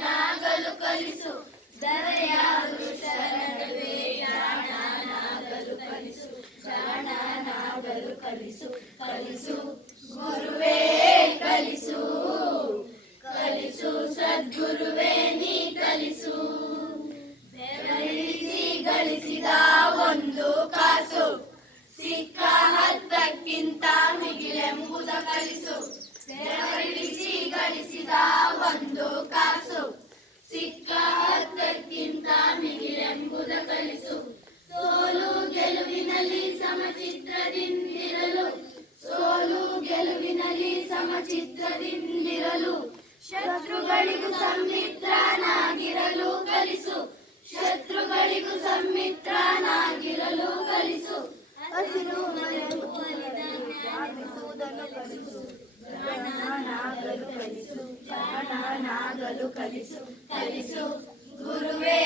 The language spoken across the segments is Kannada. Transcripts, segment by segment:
ಜಾಣನಾಗಲು ಕಲಿಸು. ಧರೆಯ ವೃಕ್ಷರ ನಡುವೆ ಜಾಣನಾಗಲು ಕಲಿಸು. ಜಾಣನಾಗಲು ಕಲಿಸು. ಕಲಿಸು ಗುರುವೇ ಕಲಿಸು. ಕಲಿಸು ಸದ್ಗುರುವೇ ನೀ ಕಲಿಸು. ಬೆವರಿಸಿ ಗಳಿಸಿದ ಒಂದು ಕಾಸು ಸಿಕ್ಕ ಹತ್ತಕ್ಕಿಂತ ಮಿಗಿಲೆಂಬುದ ಕಲಿಸು. ಬೆವರಿಸಿ ಗಳಿಸಿದ ಒಂದು ಕಾಸು ಸಿಕ್ಕ ಹತ್ತಕ್ಕಿಂತ ಮಿಗಿಲೆಂಬುದ ಕಲಿಸು. ಸೋಲು ಗೆಲುವಿನಲ್ಲಿ ಸಮಚಿತ್ರದಿಂದಿರಲು. ಸೋಲು ಗೆಲುವಿನಲ್ಲಿ ಸಮಚಿತ್ರದಿಂದಿರಲು. ಶತ್ರುಗಳಿಗೂ ಸಂಮಿತ್ರನಾಗಿರಲು ಕಲಿಸು. ಶತ್ರುಗಳಿಗೂ ಸಂಮಿತ್ರನಾಗಿರಲು ಕಲಿಸು. ಹಸಿರು ಮರೆತು ಕಲಿಸು. ಜಾಣನಾಗಲು ಕಲಿಸು. ಜಾಣನಾಗಲು ಕಲಿಸು. ಕಲಿಸು ಗುರುವೇ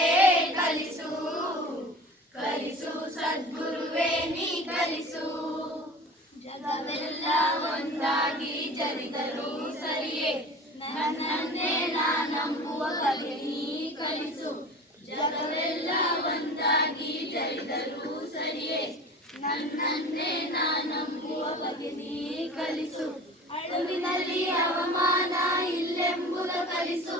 ಕಲಿಸು. ಕಲಿಸು ಸದ್ಗುರುವೇ ನೀ ಕಲಿಸು. ಜಗವೆಲ್ಲ ಒಂದಾಗಿ ಜರಿದರೂ ಸರಿಯೇ ನನ್ನನ್ನೇ ನಾನಂಬುವ ಬಗೆ ನೀ ಕಲಿಸು. ಜಗವೆಲ್ಲ ಒಂದಾಗಿ ಜರಿದರೂ ಸರಿಯೇ ನನ್ನನ್ನೇ ನಾನಂಬುವ ಬಗೆ ನೀ ಕಲಿಸು. ಅಳುವಿನಲ್ಲಿ ಅವಮಾನ ಇಲ್ಲೆಂಬುದ ಕಲಿಸು.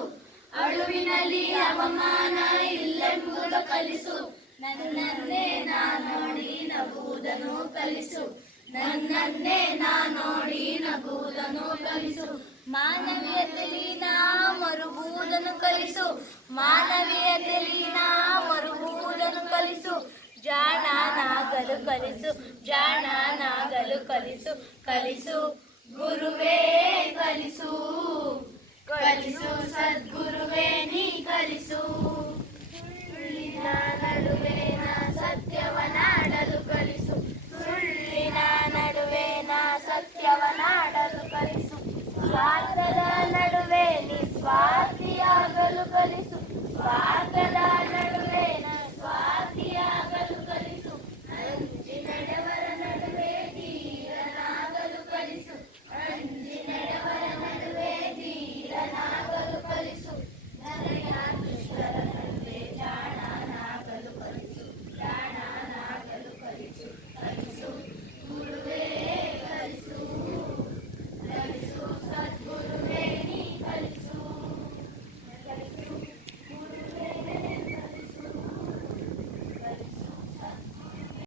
ಅಳುವಿನಲ್ಲಿ ಅವಮಾನ ಇಲ್ಲೆಂಬುದ ಕಲಿಸು. ನನ್ನನ್ನೇ ನಾನೋಡಿ ನಗುವುದನ್ನು ಕಲಿಸು. ನನ್ನನ್ನೇ ನಾನೋಡಿ ನಗುವುದನ್ನು ಕಲಿಸು. ಮಾನವೀಯತೆಯಲ್ಲಿ ನಾ ಮರುಗುವುದನ್ನು ಕಲಿಸು. ಮಾನವೀಯತೆಯಲ್ಲಿ ನಾ ಮರುಗುವುದನ್ನು ಕಲಿಸು. ಜಾಣನಾಗಲು ಕಲಿಸು. ಜಾಣನಾಗಲು ಕಲಿಸು. ಕಲಿಸು ಗುರುವೇ ಕಲಿಸು. ಕಲಿಸು ಸದ್ಗುರುವೇ ನೀ ಕಲಿಸು. ಸುಳ್ಳಿನ ನಡುವೆ ನಾ ಸತ್ಯವನಾಡಲು ಕಲಿಸು. ಸುಳ್ಳಿನ ನಡುವೆ ನಾ ಸತ್ಯವನಾಡಲು ಕಲಿಸು. ಸ್ವಾರ್ಥದ ನಡುವೆ ನಿಸ್ವಾರ್ಥಿಯಾಗಲು ಕಲಿಸು. ಸ್ವಾರ್ಥದ